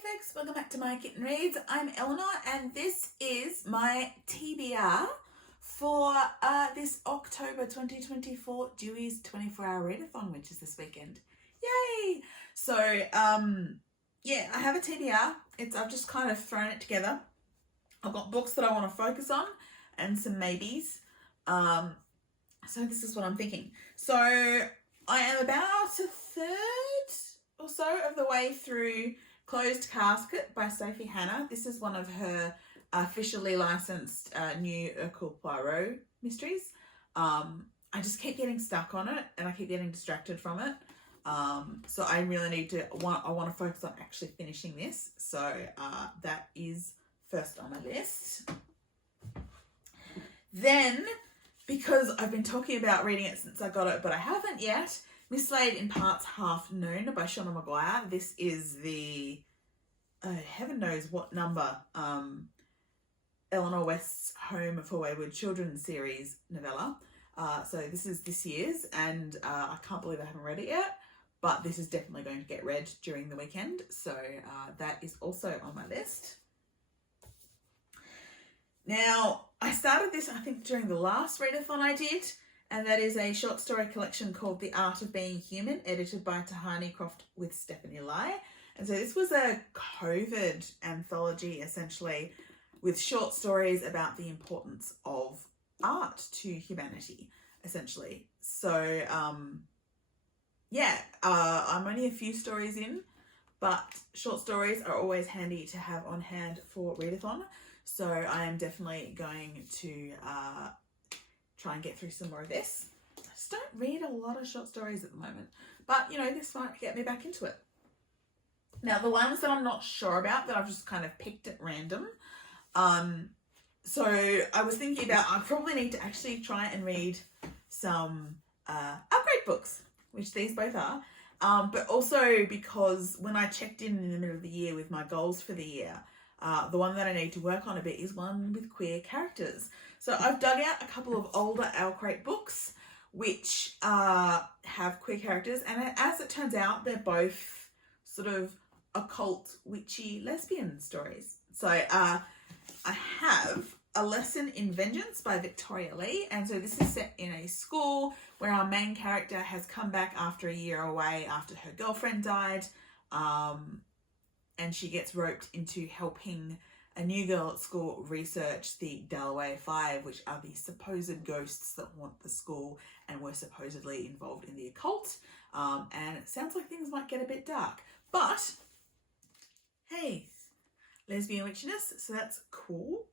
folks, welcome back to My Kitten Reads. I'm Eleanor and this is my TBR for this October 2024 Dewey's 24-hour readathon, which is this weekend. Yay! So, yeah, I have a TBR. I've just kind of thrown it together. I've got books that I want to focus on and some maybes. So this is what I'm thinking. So I am about a third or so of the way through Closed Casket by Sophie Hannah. This is one of her officially licensed new Hercule Poirot mysteries. I just keep getting stuck on it and I keep getting distracted from it. So I really need to, I want to focus on actually finishing this. So that is first on my list. Then, because I've been talking about reading it since I got it, but I haven't yet, Mislaid in Parts Half Known by Shauna Maguire. This is the, heaven knows what number, Eleanor West's Home for Wayward Children series novella. So this is this year's, and I can't believe I haven't read it yet, but this is definitely going to get read during the weekend. So that is also on my list. Now, I started this, I think, during the last readathon I did, and that is a short story collection called The Art of Being Human, edited by Tahani Croft with Stephanie Lai. And so this was a COVID anthology, essentially, with short stories about the importance of art to humanity, essentially. So, yeah, I'm only a few stories in, but short stories are always handy to have on hand for readathon. So I am definitely going to try and get through some more of this. I just don't read a lot of short stories at the moment, but you know, this might get me back into it. Now, the ones that I'm not sure about, that I've just kind of picked at random. So I was thinking about, I probably need to actually try and read some upgrade books, which these both are. But also because when I checked in the middle of the year with my goals for the year, the one that I need to work on a bit is one with queer characters. So I've dug out a couple of older Alcrate books which have queer characters, and as it turns out, they're both sort of occult, witchy lesbian stories. So I have A Lesson in Vengeance by Victoria Lee, and so this is set in a school where our main character has come back after a year away after her girlfriend died. And she gets roped into helping a new girl at school research the Dalloway Five, which are the supposed ghosts that haunt the school and were supposedly involved in the occult. And it sounds like things might get a bit dark. But, hey, lesbian witchiness, so that's cool.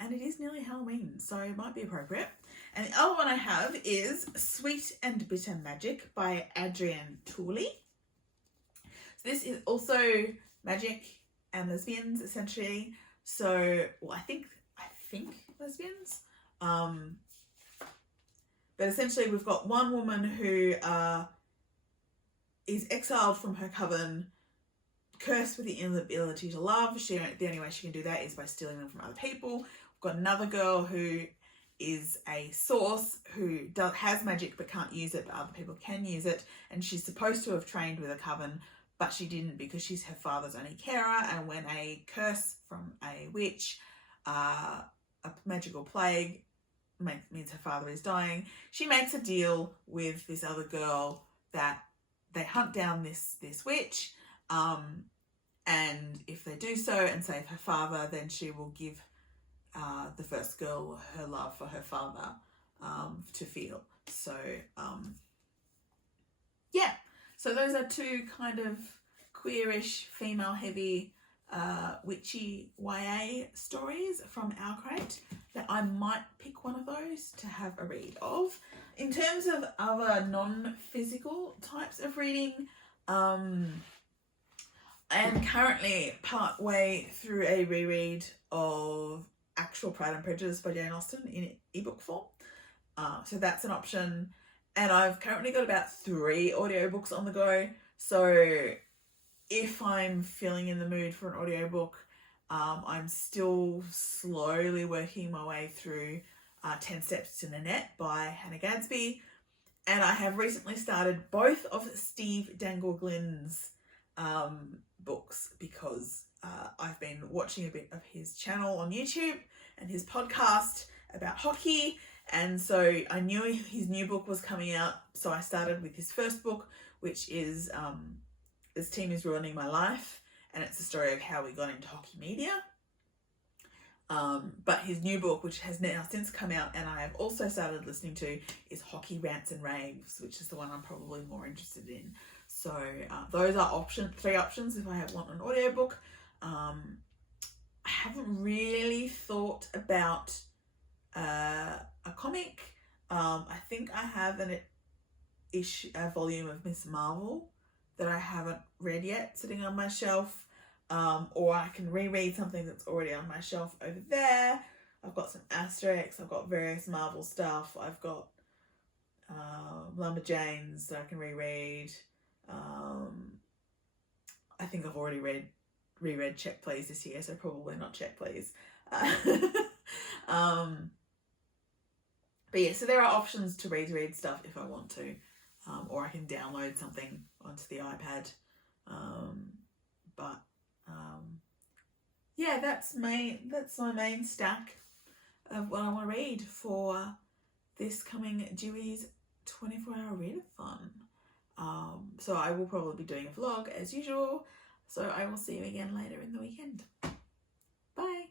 And it is nearly Halloween, so it might be appropriate. And the other one I have is Sweet and Bitter Magic by Adrienne Tooley. So this is also magic and lesbians, essentially. So, well, I think lesbians. But essentially we've got one woman who is exiled from her coven, cursed with the inability to love. The only way she can do that is by stealing them from other people. We've got another girl who is a source who has magic but can't use it, but other people can use it. And she's supposed to have trained with a coven, but she didn't because she's her father's only carer, and when a curse from a witch, a magical plague, means her father is dying, she makes a deal with this other girl that they hunt down this witch, and if they do so and save her father, then she will give the first girl her love for her father to feel. So, yeah. So those are two kind of queerish, female-heavy, witchy YA stories from Alcrate that I might pick one of those to have a read of. In terms of other non-physical types of reading, I am currently part way through a reread of Actual Pride and Prejudice by Jane Austen in ebook form. So that's an option. And I've currently got about 3 audiobooks on the go. So if I'm feeling in the mood for an audiobook, I'm still slowly working my way through 10 Steps to Nanette by Hannah Gadsby. And I have recently started both of Steve Dangle Glynn's books because I've been watching a bit of his channel on YouTube and his podcast about hockey, and so I knew his new book was coming out, so I started with his first book, which is This Team Is Ruining My Life, and it's the story of how we got into hockey media. But his new book, which has now since come out and I have also started listening to, is Hockey Rants and Raves, which is the one I'm probably more interested in. So those are three options if I want an audiobook. I haven't really thought about a comic. I think I have a volume of Miss Marvel that I haven't read yet sitting on my shelf. Or I can reread something that's already on my shelf over there. I've got some Asterix, I've got various Marvel stuff, I've got Lumberjanes that I can reread. I think I've already reread Check Please this year, so probably not Check Please. But yeah, so there are options to read stuff if I want to, or I can download something onto the iPad. Yeah, that's my main stack of what I want to read for this coming Dewey's 24-hour readathon. So I will probably be doing a vlog as usual. So I will see you again later in the weekend. Bye.